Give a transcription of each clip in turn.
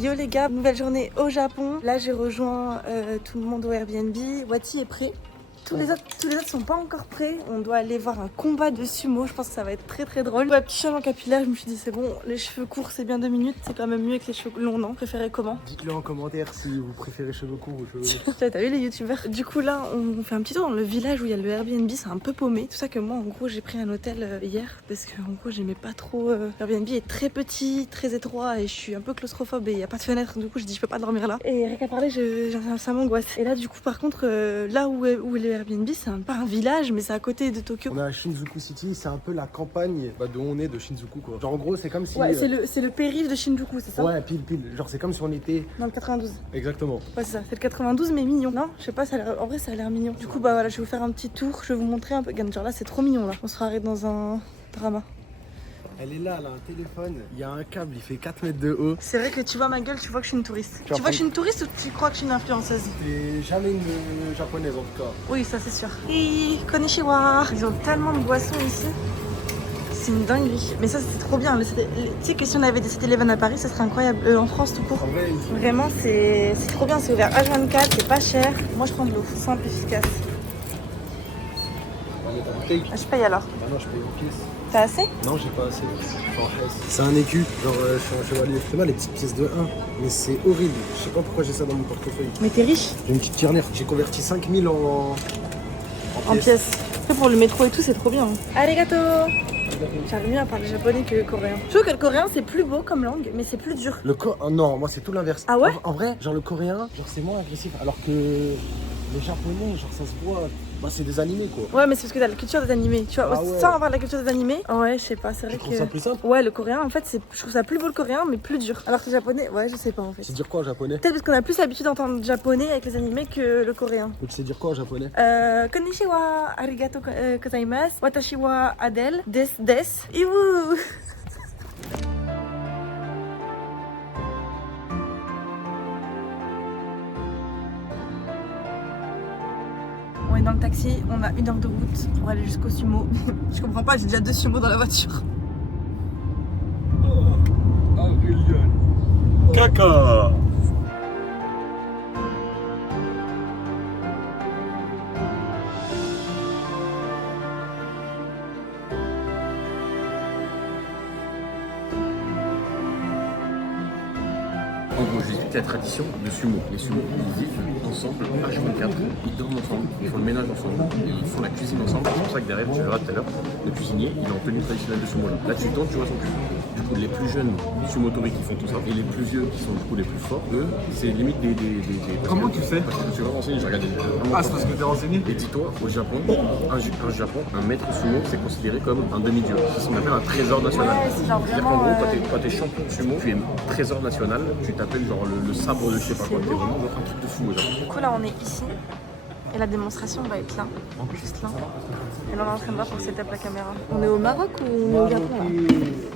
Yo les gars, nouvelle journée au Japon. Là j'ai rejoint tout le monde au Airbnb. Wati est prêt. Tous les autres sont pas encore prêts. On doit aller voir un combat de sumo. Je pense que ça va être très très drôle. Un petit changement capillaire, je me suis dit c'est bon, les cheveux courts c'est bien 2 minutes. C'est quand même mieux que les cheveux longs, non? Vous préférez comment? Dites-le en commentaire si vous préférez cheveux courts ou cheveux longs. T'as vu les youtubeurs? Du coup là on fait un petit tour dans le village où il y a le Airbnb. C'est un peu paumé. Tout ça que moi en gros j'ai pris un hôtel hier parce que en gros j'aimais pas trop. L'Airbnb est très petit, très étroit et je suis un peu claustrophobe et il y a pas de fenêtre. Du coup je dis je peux pas dormir là. Et rien qu'à parler ça m'angoisse. Et là du coup par contre là où est le Airbnb c'est pas un village mais c'est à côté de Tokyo. On est à Shinjuku City, c'est un peu la campagne d'où on est de Shinjuku quoi. Genre en gros c'est comme si... Ouais c'est le périph' de Shinjuku, c'est ça? Ouais pile. Genre c'est comme si on était... Dans le 92. Exactement. Ouais c'est ça, c'est le 92 mais mignon. Non je sais pas, en vrai ça a l'air mignon. Du coup bah voilà je vais vous faire un petit tour, je vais vous montrer un peu. Genre là c'est trop mignon là. On sera arrêté dans un drama. Elle est là, elle a un téléphone, il y a un câble, il fait 4 mètres de haut. C'est vrai que tu vois ma gueule, tu vois que je suis une touriste. Tu vois que je suis une touriste ou tu crois que je suis une influenceuse? T'es jamais une japonaise en tout cas. Oui, ça c'est sûr. Et konnichiwa. Ils ont tellement de boissons ici. C'est une dinguerie. Mais ça c'était trop bien. Tu sais que si on avait des 7-Eleven à Paris, ça serait incroyable. En France tout court. En vrai, Vraiment c'est trop bien, c'est ouvert H24, c'est pas cher. Moi je prends de l'eau, simple, efficace. Je paye alors. Bah non, je paye en pièces. T'as assez? Non, j'ai pas assez. C'est un écu, genre je suis un chevalier. C'est mal les petites pièces de 1, mais c'est horrible. Je sais pas pourquoi j'ai ça dans mon portefeuille. Mais t'es riche? J'ai une petite tirelire, j'ai converti 5000 en pièces. Après pour le métro et tout, c'est trop bien. Arigato! J'arrive mieux à parler japonais que coréen. Je trouve que le coréen c'est plus beau comme langue, mais c'est plus dur. Non, moi c'est tout l'inverse. Ah ouais? En vrai, genre le coréen, genre c'est moins agressif, alors que les japonais, genre ça se voit. Bah c'est des animés quoi. Ouais mais c'est parce que t'as la culture des animés, tu vois, Ah ouais. sans avoir la culture des animés. Ouais je sais pas, c'est vrai Tu trouves ça plus simple? Ouais le coréen en fait je trouve ça plus beau le coréen mais plus dur. Alors que le japonais, ouais je sais pas en fait. Tu sais dire quoi en japonais? Peut-être parce qu'on a plus l'habitude d'entendre japonais avec les animés que le coréen. Tu sais dire quoi en japonais? Konnichiwa, arigato gozaimasu, watashi wa Adele, des. Iwoo. On est dans le taxi, on a 1 heure de route pour aller jusqu'au sumo. Je comprends pas, j'ai déjà 2 sumos dans la voiture. Caca. En gros, j'explique la tradition de sumo. Les sumo, ils vivent ensemble, H24, ils dorment ensemble, ils font le ménage ensemble, ils font la cuisine ensemble. C'est pour ça que derrière, tu verras tout à l'heure, le cuisinier, il est en tenue traditionnelle de sumo là. Là, tu tournes, tu vois son cul. Du coup, les plus jeunes sumotori qui font tout ça, et les plus vieux qui sont du coup les plus forts, eux, c'est limite des. Comment tu fais? Parce que je me suis vraiment renseigné, j'ai regardé. Ah, c'est parce que t'es renseigné? Et dis-toi, au Japon, un maître sumo, c'est considéré comme un demi-dieu. C'est ce qu'on appelle un trésor national. Ouais, c'est genre C'est-à-dire qu'en vraiment, gros, quand t'es champion de sumo, tu es trésor national, tu t'appelles genre le sabre de je sais pas quoi, t'es vraiment genre un truc de fou. Genre. Du coup là on est ici et la démonstration va être là, juste là. Et là on est en train de voir pour setup la caméra. On est au Maroc ou on est au Japon là?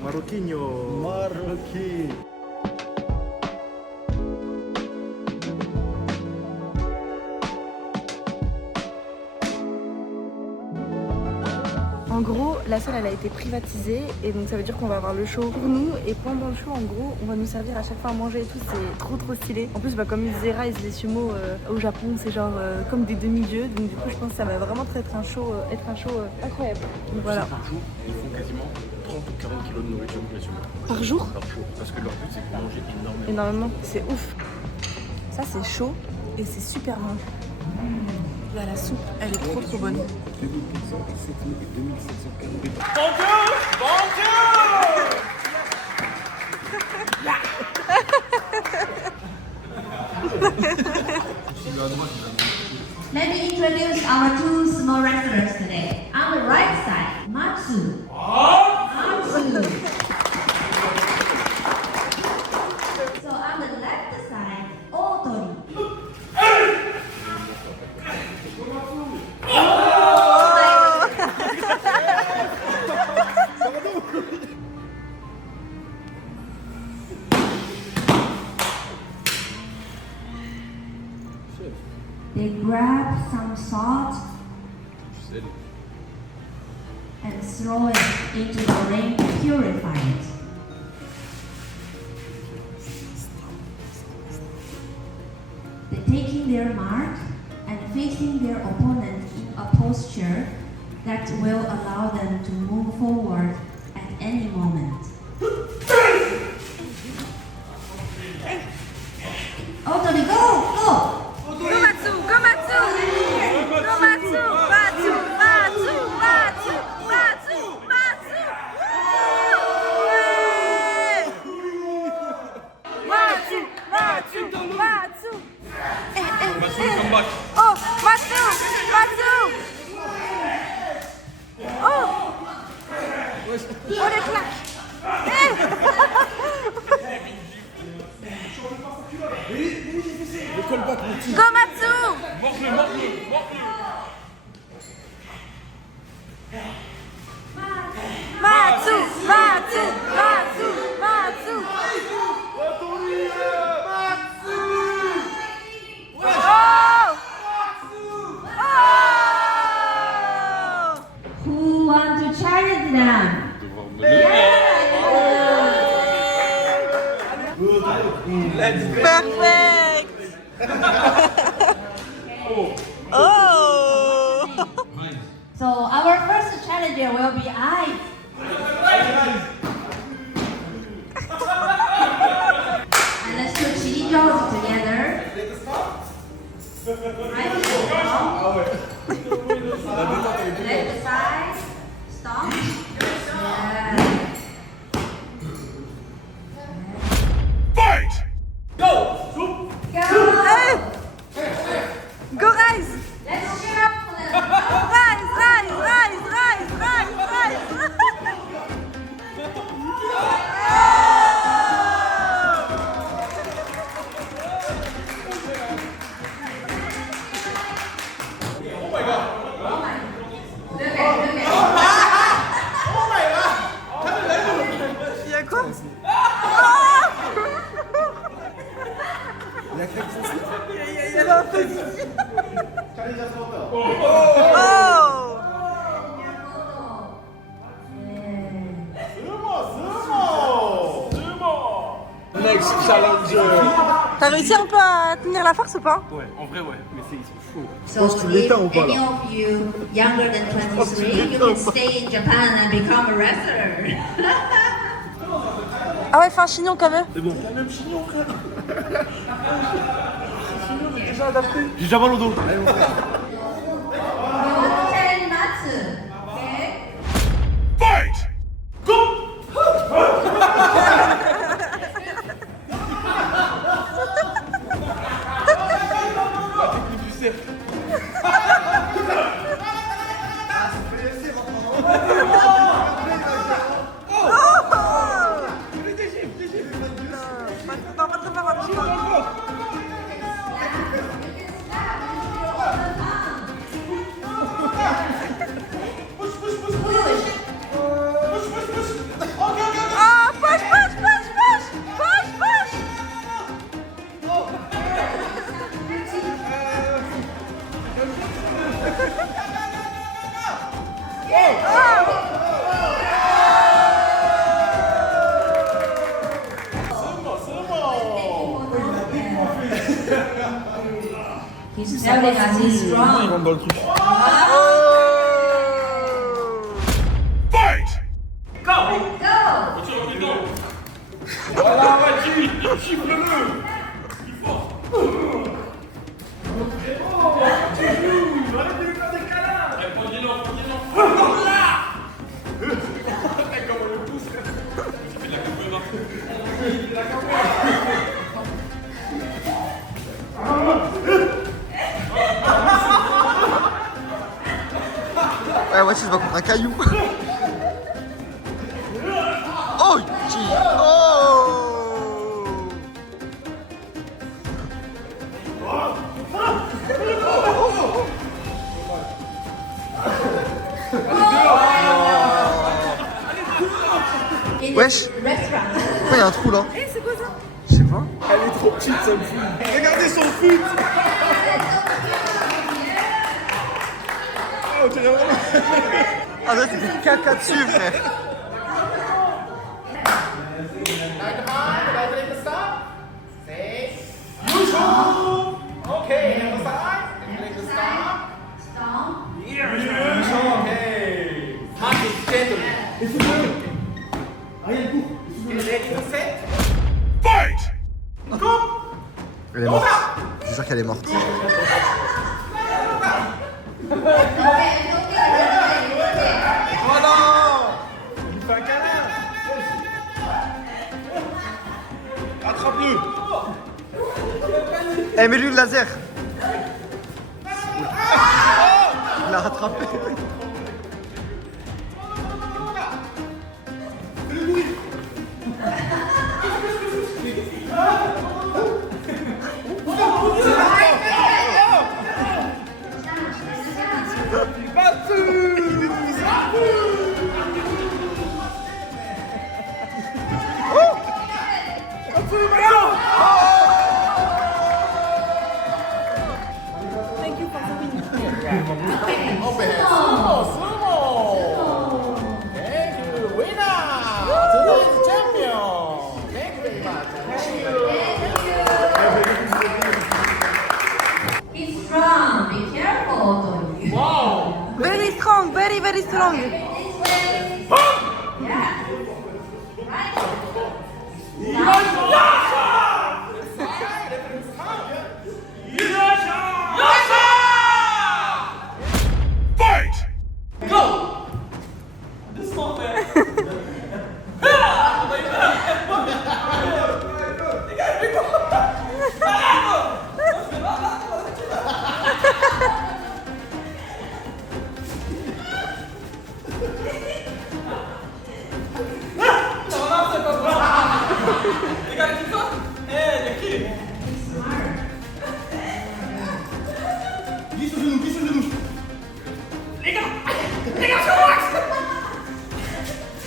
Maroquinho. Maroquinho. En gros, la salle elle a été privatisée et donc ça veut dire qu'on va avoir le show pour nous et pendant le show en gros on va nous servir à chaque fois à manger et tout, c'est trop stylé. En plus bah, comme ils disaient Rise, les sumo au Japon c'est genre comme des demi-dieux donc du coup je pense que ça va vraiment être un show incroyable. Donc voilà. Par jour, ils font quasiment 30 ou 40 kilos de nourriture les sumo. Par jour? Par jour. Parce que leur but c'est de manger énormément. Énormément, c'est ouf. Ça c'est chaud et c'est super bon. Là la soupe elle est trop bonne. Let me introduce our 2 small wrestlers today. On the right side, Matsu. Matsu. So on the left side, Otori. They grab some salt and throw it into the ring to purify it. taking their mark and facing their opponent in a posture that will allow them to move forward at any moment. Otori, go! Go Matsu! Go Matsu! Go Matsu! Matsu! Matsu! Matsu! Matsu! Matsu! Matsu! Matsu! Matsu! Oh! Matsu! Matsu! Oh! Oh les claques! Ne colle pas, mon petit. Go Matsu! Matsu! Matsu! Matsu! Matsu! Oh! Oh! Who want to challenge them? Perfect! Oh! So our first challenger will be I. And let's do chili jaws together. Right here. Leg side. Stop. Yeah. Go! Go Rise! Let's cheer up for them. Rise! Rise! Rise! Rise! Rise! Rise! Il y a quoi? Il y a quelque chose. Il y a un peu. Next challenger. T'as réussi un peu à tenir la force ou pas? Ouais, en vrai, ouais, mais c'est chaud. So que tu if l'éteins ou pas, any là? of you younger than 23, you can stay in Japan and become a wrestler. Ah ouais, fais un chignon comme eux. C'est bon. La même chignon, frère. J'ai déjà mal au dos. You want to challenge Matsu, okay? He's telling us he's strong. Dans le truc. Ouais, ouais, si je vais contre un caillou. Oh, gee. Oh. Wesh. Restaurant. Pourquoi il y a un trou là? Eh, c'est quoi ça? Je sais pas. Elle est trop petite, ça me fout. Regardez son foot. Oh, on dirait vraiment. Ah, là, c'est du caca dessus, frère. Elle est morte. Je suis sûr qu'elle est morte. Oh non! Il fait un câlin! Attrape-le! Eh, mets-lui le laser! Il l'a rattrapé. Thank you for the win. He's strong. Be careful, Otoy. Very strong, very, very strong.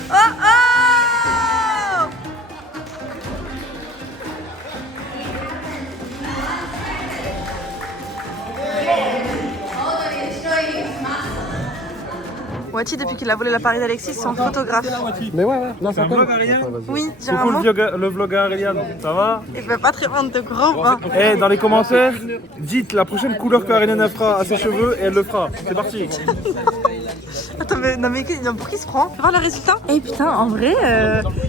Oh oh! Otoy is showing his muscle. Wati, depuis qu'il a volé l'appareil d'Alexis, c'est en photographe. Mais ouais, non, ça vlog, compte. Ariane Attends, vas-y. Oui, j'ai un Coucou mot. le vlog à Aurélien, ça va? Il peut pas te répondre de gros, hein. Eh, dans les commentaires, dites la prochaine couleur qu'Ariane fera à ses cheveux et elle le fera. C'est parti. Attends, mais, non, mais pour qui se prend? Tu vas voir le résultat? Eh putain, en vrai,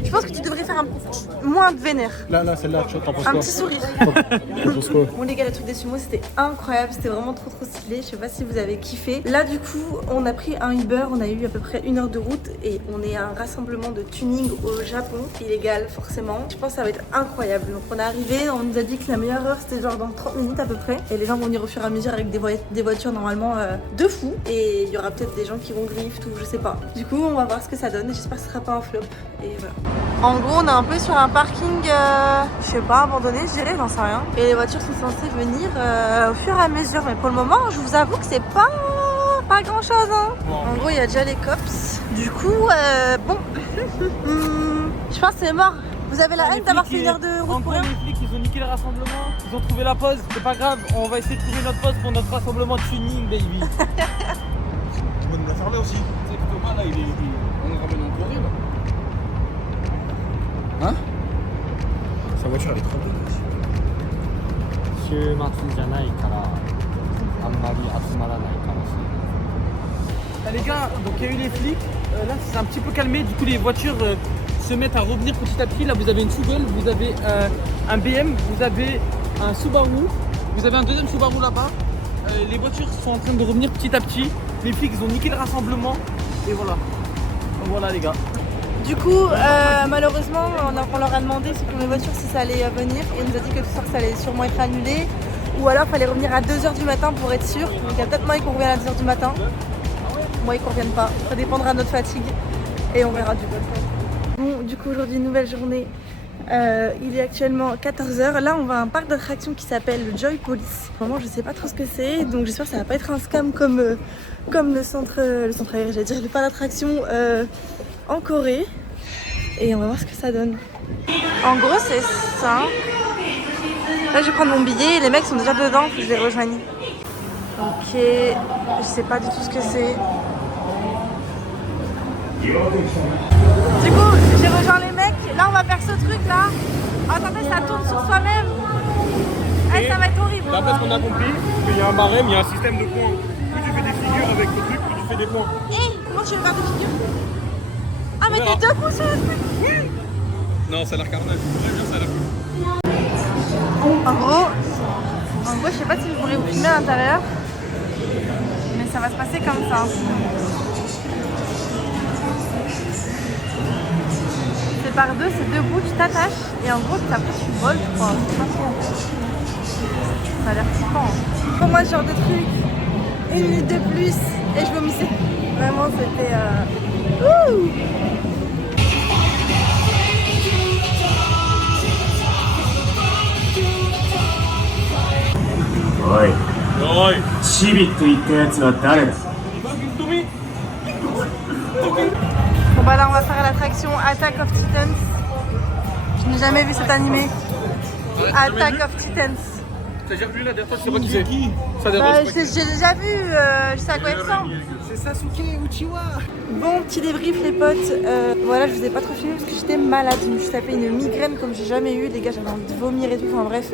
je pense que tu devrais faire un petit moins de vénère. Là, celle-là, tu t'en penses Un quoi? petit sourire. T'en penses quoi? Bon les gars, le truc des sumo c'était incroyable, c'était vraiment trop stylé, je sais pas si vous avez kiffé. Là du coup on a pris un Uber, on a eu à peu près 1 heure de route et on est à un rassemblement de tuning au Japon, illégal forcément. Je pense que ça va être incroyable. Donc on est arrivé, on nous a dit que la meilleure heure c'était genre dans 30 minutes à peu près et les gens vont venir au fur et à mesure avec des voitures normalement de fou et il y aura peut-être des gens qui vont drift ou je sais pas. Du coup on va voir ce que ça donne et j'espère que ce sera pas un flop et voilà. En gros on est un peu sur un parking, je sais pas, abandonné je dirais, j'en sais rien. Et les voitures sont censées venir au fur et à mesure. Mais pour le moment, je vous avoue que c'est pas grand chose. Hein. En gros, il y a déjà les cops. Du coup, bon, je pense que c'est mort. Vous avez la haine d'avoir fait 1 heure de route En pour gros, rien? les flics, ils ont niqué le rassemblement. Ils ont trouvé la pause. C'est pas grave, on va essayer de trouver notre pause pour notre rassemblement tuning, baby. Tu peux nous la faire là aussi. C'est que Thomas, là, il est. On le ramène en Corée là. Hein? Sa voiture, elle est trop belle. 週末じゃないからあんまり集まらないかもしれない。Les gars, donc il y a eu les flics, là c'est un petit peu calmé, du coup les voitures se mettent à revenir petit à petit. Là vous avez une Seagull, vous avez un BM, vous avez un Subaru, vous avez un deuxième Subaru là-bas. Les voitures sont en train de revenir petit à petit, les flics ils ont niqué le rassemblement et voilà. Donc voilà les gars. Du coup, malheureusement, on leur a demandé ce que les voitures si ça allait venir et on nous a dit que tout ça, ça allait sûrement être annulé ou alors il fallait revenir à 2h du matin pour être sûr. Donc il y a peut-être moyen qu'on revienne à 2h du matin, moyen qu'on revienne pas. Ça dépendra de notre fatigue et on verra du coup. Bon, du coup aujourd'hui nouvelle journée. Il est actuellement 14h. Là, on va à un parc d'attractions qui s'appelle le Joy Police. Vraiment, je sais pas trop ce que c'est, donc j'espère que ça va pas être un scam comme le centre aérien, j'allais dire le parc d'attractions en Corée. Et on va voir ce que ça donne. En gros, c'est ça. Là, je vais prendre mon billet. Les mecs sont déjà dedans, faut que je les rejoigne. Ok, je sais pas du tout ce que c'est. Du coup, j'ai rejoint les mecs. Là, on va faire ce truc là. Attendez, ça tourne sur soi-même. Eh, ça va être horrible. D'après ce qu'on a compris, il y a un barème, il y a un système de points. Plus tu fais des figures avec le truc, plus tu fais des points. Hé, comment tu veux faire des figures? Ah, mais t'es debout sur le truc. Oui. Non, ça a l'air carnage. J'aime bien ça a l'air cool. En gros, gros, je sais pas si je pourrais vous filmer à l'intérieur, mais ça va se passer comme ça. C'est par deux, c'est deux bouts, tu t'attaches et en gros, après tu voles, je crois. C'est pas trop. Ça a l'air flippant. Pour moi, ce genre de truc, 1 minute de plus et je vomissais. Vraiment, c'était. Ouh! おい、チビって言ったやつは誰だ？ Bon bah là on va faire l'attraction Attack of Titans. Je n'ai jamais vu cet animé. Attack of Titans. T'as déjà vu la dernière fois, tu sais pas qui c'est? Ça dérange pas. J'ai déjà vu, je sais à quoi il ressemble. C'est Sasuke Uchiwa. Bon, petit débrief les potes. Voilà, je vous ai pas trop filmé parce que j'étais malade. Je me suis tapé une migraine comme j'ai jamais eu. Les gars, j'avais envie de vomir et tout. Enfin bref,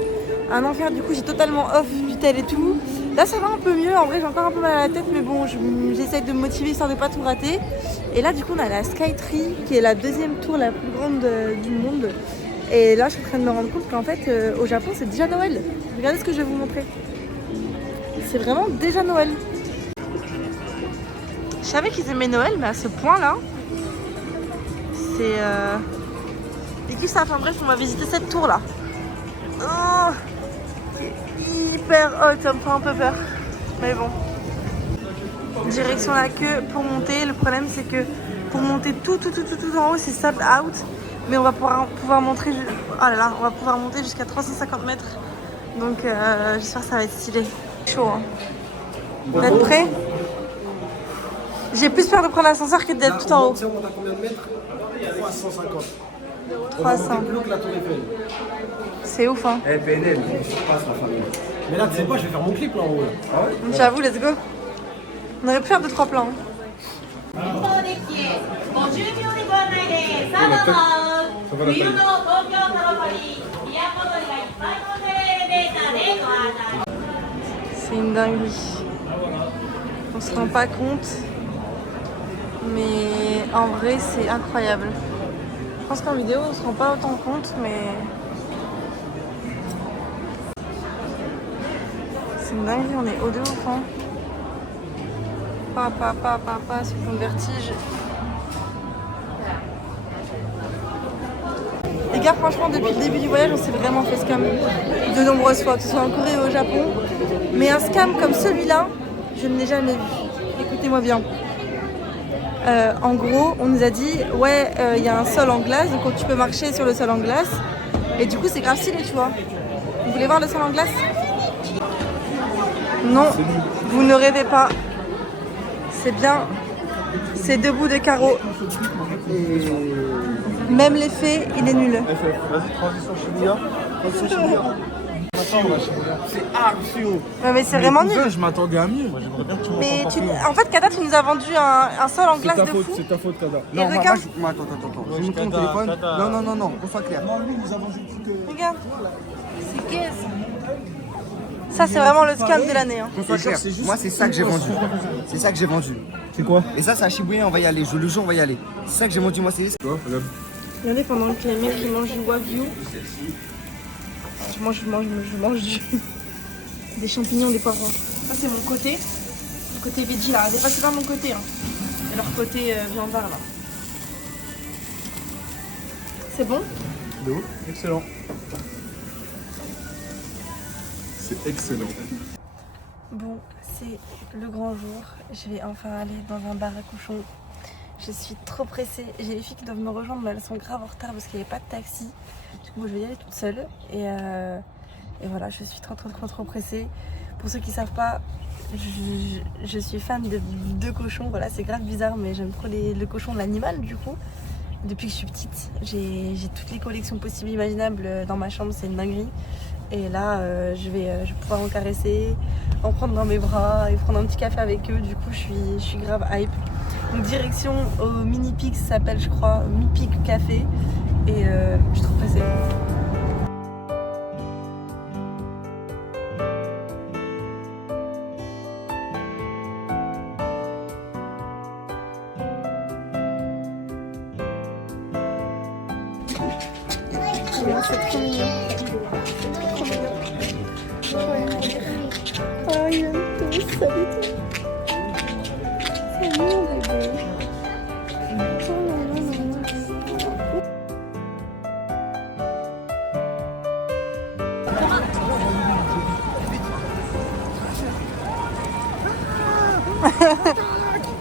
un enfer. Du coup, j'ai totalement off du tel et tout. Là, ça va un peu mieux. En vrai, j'ai encore un peu mal à la tête, mais bon, j'essaye de me motiver histoire de pas tout rater. Et là, du coup, on a la Skytree qui est la deuxième tour la plus grande du monde. Et là, je suis en train de me rendre compte qu'en fait, au Japon, c'est déjà Noël. Regardez ce que je vais vous montrer. C'est vraiment déjà Noël. Je savais qu'ils aimaient Noël, mais à ce point-là, c'est... Et puis ça, enfin bref, on va visiter cette tour-là. Oh, c'est hyper haut, ça me fait un peu peur. Mais bon. Direction la queue pour monter. Le problème, c'est que pour monter tout en haut, c'est sold out. Mais on va pouvoir monter, oh là là, on va pouvoir monter jusqu'à 350 mètres. Donc j'espère que ça va être stylé. Chaud, hein. Vous êtes prêts? J'ai plus peur de prendre l'ascenseur que d'être tout en haut. On monte à combien de mètres? 350. 300. Plus haut que la tour Eiffel. C'est ouf, hein. Eh, PNL, je surpasse la famille. Mais là, tu sais quoi, je vais faire mon clip là en haut. Là. Ah ouais? J'avoue, let's go. On aurait pu faire 2-3 plans. C'est une dinguerie. On se rend pas compte. Mais en vrai, c'est incroyable. Je pense qu'en vidéo, on se rend pas autant compte, mais... C'est une dinguerie, on est haut de ouf, hein. Pas, c'est un vertige. Les gars, franchement, depuis le début du voyage, on s'est vraiment fait scam de nombreuses fois, que ce soit en Corée ou au Japon. Mais un scam comme celui-là, je ne l'ai jamais vu. Écoutez-moi bien. En gros, on nous a dit, ouais, il y a un sol en glace, donc tu peux marcher sur le sol en glace. Et du coup, c'est grave stylé, tu vois. Vous voulez voir le sol en glace? Non, vous ne rêvez pas. C'est bien, c'est deux bouts de carreaux. Même l'effet, il est nul. Vas-y, transition Shibuya. Transition Shibuya. C'est archi. Ouais, mais c'est vraiment nul. Je m'attendais à mieux. Moi, j'aimerais bien que tu m'en Mais parles un peu. en fait, Kada, tu nous as vendu un sol en glace de fou. C'est ta faute, Kada. Et regarde, Attends. J'ai montré mon téléphone. Non, qu'on soit clair. Non, lui, nous avons vendu le truc. regarde. C'est gaze. Ça, c'est vraiment le scam de l'année. Hein. Qu'on soit clair. Moi, c'est ça que j'ai vendu. C'est ça que j'ai vendu. C'est quoi? Et ça, c'est à Shibuya, on va y aller. Je le jure, on va y aller. C'est ça que j'ai vendu, moi, c'est Quoi? Regarde. Regardez, pendant que les mecs ils mangent du wagyu, je mange des champignons, des poivrons. Ça, c'est mon côté. Le côté veggie là. Dépassez pas mon côté. Hein. Et leur côté viandard là. C'est bon? De ouf. Excellent. C'est excellent. Bon, c'est le grand jour. Je vais enfin aller dans un bar à cochons. Je suis trop pressée. J'ai les filles qui doivent me rejoindre, mais elles sont grave en retard parce qu'il n'y avait pas de taxi. Du coup, je vais y aller toute seule. Et voilà, je suis trop pressée. Pour ceux qui ne savent pas, je suis fan de cochons. Voilà, c'est grave bizarre, mais j'aime trop le cochon, l'animal du coup. Depuis que je suis petite, j'ai toutes les collections possibles et imaginables dans ma chambre, c'est une dinguerie. Et là, je vais pouvoir en caresser, en prendre dans mes bras et prendre un petit café avec eux. Du coup, je suis grave hype. Donc, direction au Mini Pix, ça s'appelle, je crois, Mi-Pic Café. Et je suis trop pressée. C'est trop mignon. C'est trop mignon.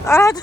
Arrête.